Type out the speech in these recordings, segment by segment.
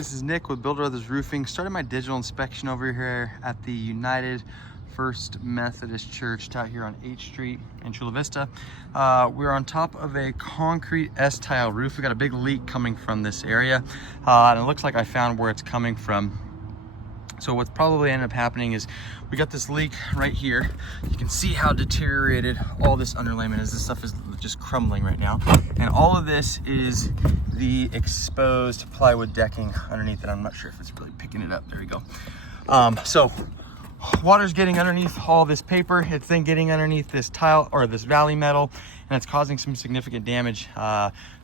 This is Nick with Builder Brothers Roofing. Started my digital inspection over here at the United First Methodist Church out here on H Street in Chula Vista. We're on top of a concrete S-tile roof. We got a big leak coming from this area, and it looks like I found where it's coming from. So what's probably ended up happening is we got this leak right here. You can see how deteriorated all this underlayment is. This stuff is just crumbling right now. And all of this is the exposed plywood decking underneath it. I'm not sure if it's really picking it up. There we go. So water's getting underneath all this paper. It's then getting underneath this tile or this valley metal, and it's causing some significant damage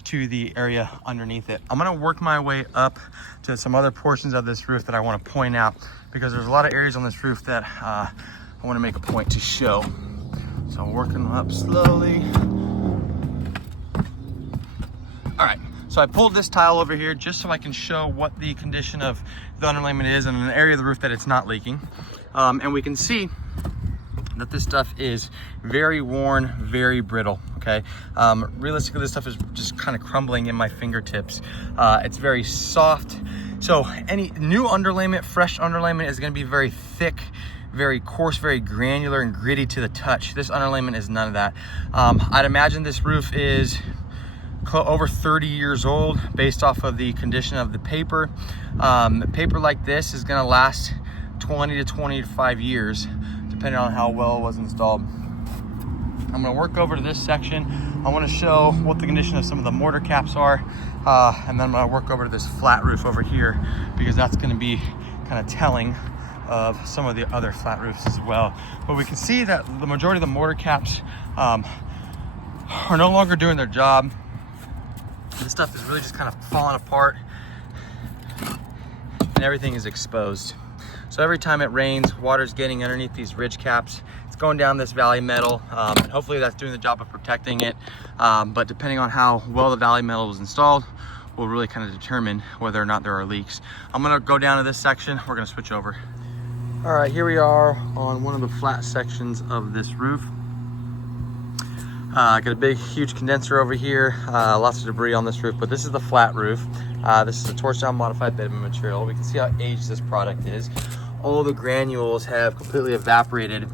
to the area underneath it. I'm gonna work my way up to some other portions of this roof that I wanna point out, because there's a lot of areas on this roof that I wanna make a point to show. So I'm working up slowly. All right, so I pulled this tile over here just so I can show what the condition of the underlayment is in an area of the roof that it's not leaking. And we can see that this stuff is very worn, very brittle, okay? Realistically, this stuff is just kind of crumbling in my fingertips. It's very soft. So any new underlayment, fresh underlayment is gonna be very thick, very coarse, very granular and gritty to the touch. This underlayment is none of that. I'd imagine this roof is over 30 years old based off of the condition of the paper. Paper like this is gonna last 20 to 25 years, depending on how well it was installed. I'm gonna work over to this section. I wanna show what the condition of some of the mortar caps are, and then I'm gonna work over to this flat roof over here, because that's gonna be kind of telling of some of the other flat roofs as well. But we can see that the majority of the mortar caps are no longer doing their job. This stuff is really just kind of falling apart, and everything is exposed. So every time it rains, water's getting underneath these ridge caps. It's going down this valley metal, and hopefully that's doing the job of protecting it. But depending on how well the valley metal was installed, will really kind of determine whether or not there are leaks. I'm gonna go down to this section. We're gonna switch over. All right, here we are on one of the flat sections of this roof. Got a big, huge condenser over here. Lots of debris on this roof, but this is the flat roof. This is a torch down modified bitumen material. We can see how aged this product is. All the granules have completely evaporated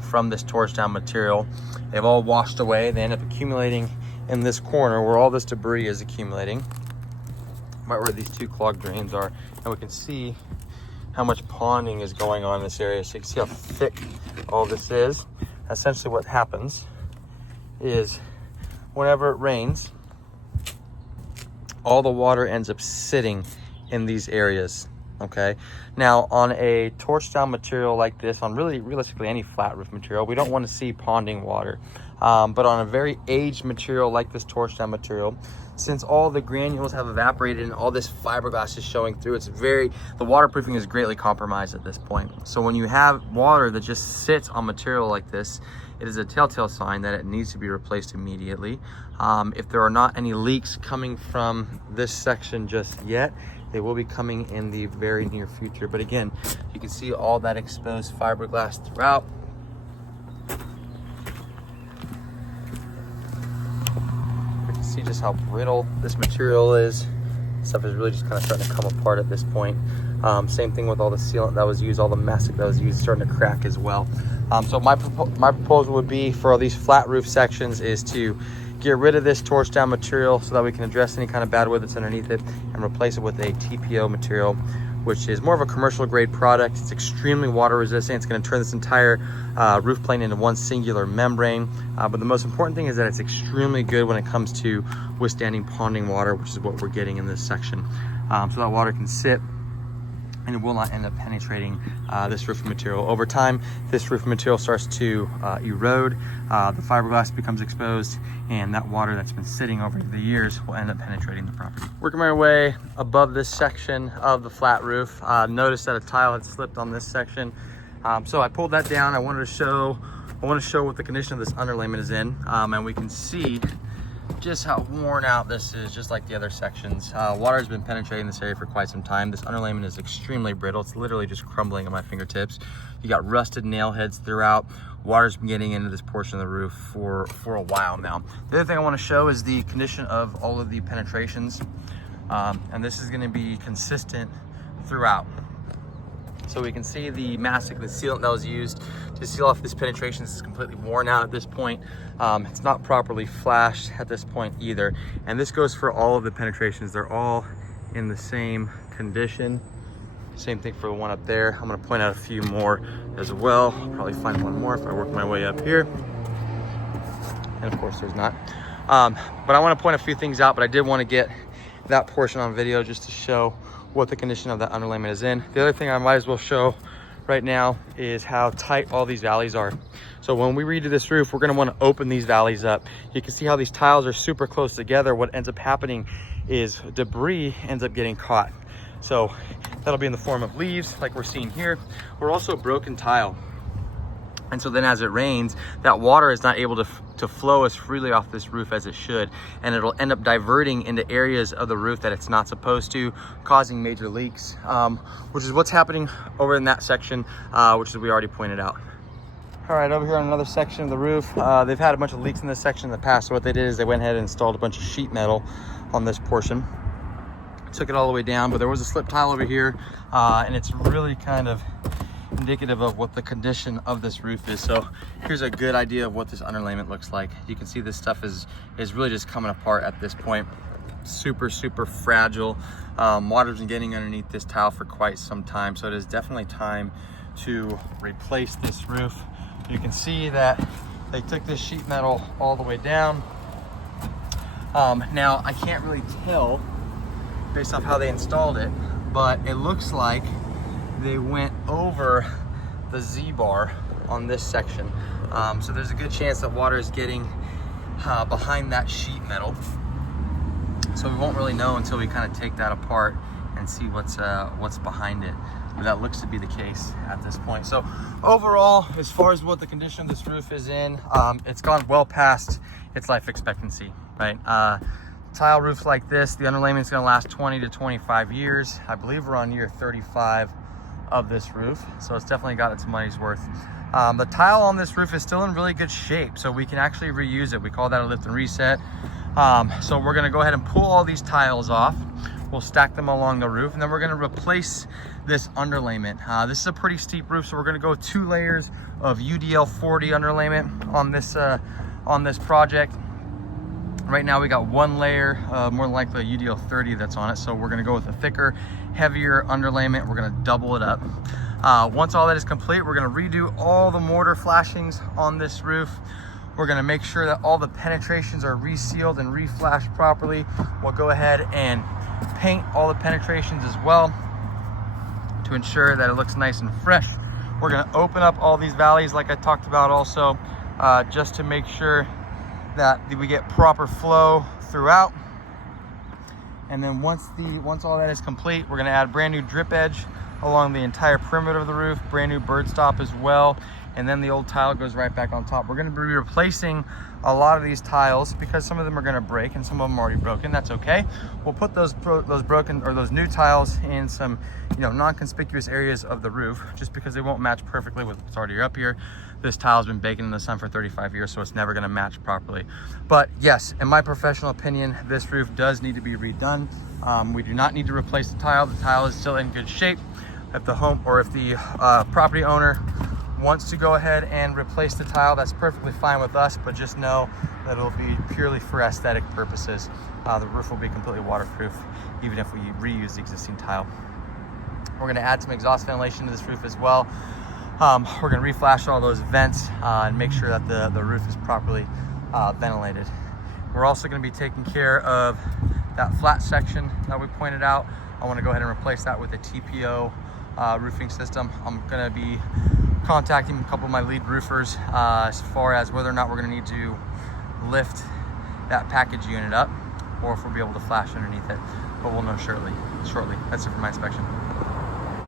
from this torch down material. They've all washed away. They end up accumulating in this corner where all this debris is accumulating, right where these two clogged drains are. And we can see how much ponding is going on in this area. So you can see how thick all this is. Essentially what happens is whenever it rains, all the water ends up sitting in these areas, okay? Now on a torch down material like this, on realistically any flat roof material, we don't want to see ponding water. But on a very aged material like this torch down material, since all the granules have evaporated and all this fiberglass is showing through, the waterproofing is greatly compromised at this point. So when you have water that just sits on material like this, it is a telltale sign that it needs to be replaced immediately. If there are not any leaks coming from this section just yet, they will be coming in the very near future. But again, you can see all that exposed fiberglass throughout. You can see just how brittle this material is. Stuff is really just kind of starting to come apart at this point. Same thing with all the sealant that was used, all the mastic that was used, starting to crack as well. So my proposal would be for all these flat roof sections is to get rid of this torch down material so that we can address any kind of bad wood that's underneath it and replace it with a TPO material, which is more of a commercial grade product. It's extremely water resistant. It's going to turn this entire roof plane into one singular membrane. But the most important thing is that it's extremely good when it comes to withstanding ponding water, which is what we're getting in this section. So that water can sit and it will not end up penetrating this roofing material. Over time, this roofing material starts to erode, the fiberglass becomes exposed, and that water that's been sitting over the years will end up penetrating the property. Working my way above this section of the flat roof, noticed that a tile had slipped on this section. So I pulled that down. I want to show what the condition of this underlayment is in, and we can see just how worn out this is, just like the other sections. Water has been penetrating this area for quite some time. This underlayment is extremely brittle. It's literally just crumbling at my fingertips. You got rusted nail heads throughout. Water's been getting into this portion of the roof for a while now. The other thing I want to show is the condition of all of the penetrations. And this is gonna be consistent throughout. So we can see the mastic, the sealant that was used to seal off this penetration is completely worn out at this point. It's not properly flashed at this point either. And this goes for all of the penetrations. They're all in the same condition. Same thing for the one up there. I'm gonna point out a few more as well. I'll probably find one more if I work my way up here. And of course there's not. But I wanna point a few things out, but I did wanna get that portion on video just to show what the condition of that underlayment is in. The other thing I might as well show right now is how tight all these valleys are. So when we redo this roof, we're gonna wanna open these valleys up. You can see how these tiles are super close together. What ends up happening is debris ends up getting caught. So that'll be in the form of leaves like we're seeing here, or also broken tile. And so then as it rains, that water is not able to flow as freely off this roof as it should. And it'll end up diverting into areas of the roof that it's not supposed to, causing major leaks, which is what's happening over in that section, which is we already pointed out. All right, over here on another section of the roof, they've had a bunch of leaks in this section in the past. So what they did is they went ahead and installed a bunch of sheet metal on this portion. Took it all the way down, but there was a slip tile over here, and it's really kind of indicative of what the condition of this roof is. So here's a good idea of what this underlayment looks like. You can see this stuff is really just coming apart at this point. Super fragile. Water's been getting underneath this tile for quite some time, so it is definitely time to replace this roof. You can see that they took this sheet metal all the way down. Now I can't really tell based off how they installed it, but it looks like they went over the Z-bar on this section. So there's a good chance that water is getting behind that sheet metal. So we won't really know until we kind of take that apart and see what's behind it. But that looks to be the case at this point. So overall, as far as what the condition of this roof is in, it's gone well past its life expectancy, right? Tile roofs like this, the underlayment is gonna last 20 to 25 years. I believe we're on year 35 of this roof, so it's definitely got its money's worth. The tile on this roof is still in really good shape, so we can actually reuse it. We call that a lift and reset. So we're gonna go ahead and pull all these tiles off. We'll stack them along the roof, and then we're gonna replace this underlayment. This is a pretty steep roof, so we're gonna go 2 layers of UDL 40 underlayment on this project. Right now we got 1 layer, more than likely a UDL 30 that's on it. So we're gonna go with a thicker, heavier underlayment. We're gonna double it up. Once all that is complete, we're gonna redo all the mortar flashings on this roof. We're gonna make sure that all the penetrations are resealed and reflashed properly. We'll go ahead and paint all the penetrations as well to ensure that it looks nice and fresh. We're gonna open up all these valleys like I talked about also, just to make sure that we get proper flow throughout. And then once all that is complete, we're gonna add brand new drip edge along the entire perimeter of the roof, brand new bird stop as well, and then the old tile goes right back on top. We're gonna be replacing a lot of these tiles because some of them are gonna break and some of them are already broken. That's okay. We'll put those broken or those new tiles in some, non-conspicuous areas of the roof, just because they won't match perfectly with what's already up here. This tile's been baking in the sun for 35 years, so it's never gonna match properly. But yes, in my professional opinion, this roof does need to be redone. We do not need to replace the tile. The tile is still in good shape. If the property owner wants to go ahead and replace the tile, that's perfectly fine with us, but just know that it'll be purely for aesthetic purposes. The roof will be completely waterproof, even if we reuse the existing tile. We're gonna add some exhaust ventilation to this roof as well. We're gonna reflash all those vents and make sure that the roof is properly ventilated. We're also gonna be taking care of that flat section that we pointed out. I wanna go ahead and replace that with a TPO roofing system. I'm gonna be contacting a couple of my lead roofers as far as whether or not we're gonna need to lift that package unit up or if we'll be able to flash underneath it, but we'll know shortly. That's it for my inspection.